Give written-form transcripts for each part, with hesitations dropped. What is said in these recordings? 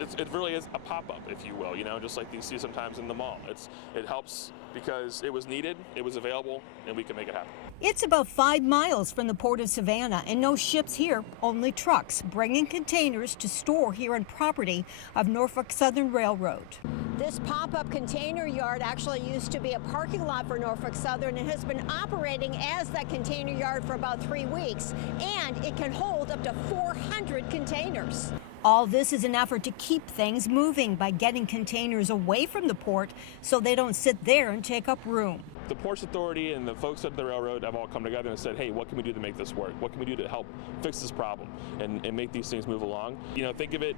it really is a pop-up, if you will, just like you see sometimes in the mall. It helps because it was needed, it was available, and we can make it happen. It's about 5 miles from the Port of Savannah, and no ships here, only trucks bringing containers to store here on property of Norfolk Southern Railroad. This pop-up container yard actually used to be a parking lot for Norfolk Southern and has been operating as that container yard for about 3 weeks, and it can hold up to 400 containers. All this is an effort to keep things moving by getting containers away from the port so they don't sit there and take up room. The Ports Authority and the folks at the railroad have all come together and said, hey, what can we do to make this work? What can we do to help fix this problem and make these things move along? Think of it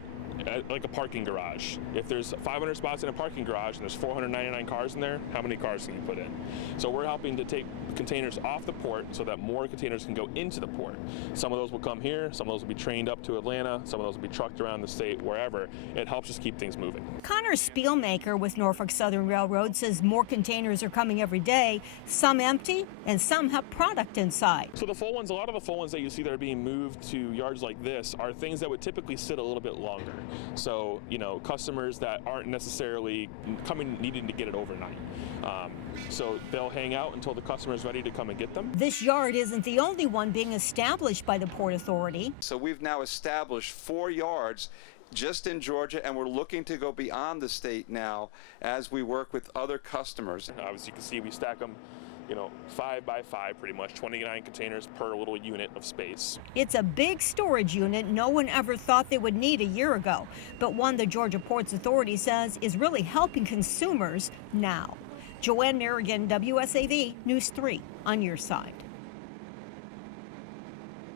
like a parking garage. If there's 500 spots in a parking garage and there's 499 cars in there, how many cars can you put in? So we're helping to take containers off the port so that more containers can go into the port. Some of those will come here, some of those will be trained up to Atlanta, some of those will be trucked around the state, wherever. It helps us keep things moving. Connor Spielmaker with Norfolk Southern Railroad says more containers are coming every day, some empty and some have product inside. So the full ones, a lot of the full ones that you see that are being moved to yards like this are things that would typically sit a little bit longer. So, customers that aren't necessarily needing to get it overnight. So they'll hang out until the customer is ready to come and get them. This yard isn't the only one being established by the Port Authority. So we've now established 4 yards just in Georgia, and we're looking to go beyond the state now as we work with other customers. As you can see, we stack them 5 by 5 pretty much, 29 containers per little unit of space. It's a big storage unit no one ever thought they would need a year ago, but one the Georgia Ports Authority says is really helping consumers now. Joanne Merrigan, WSAV News 3 on your side.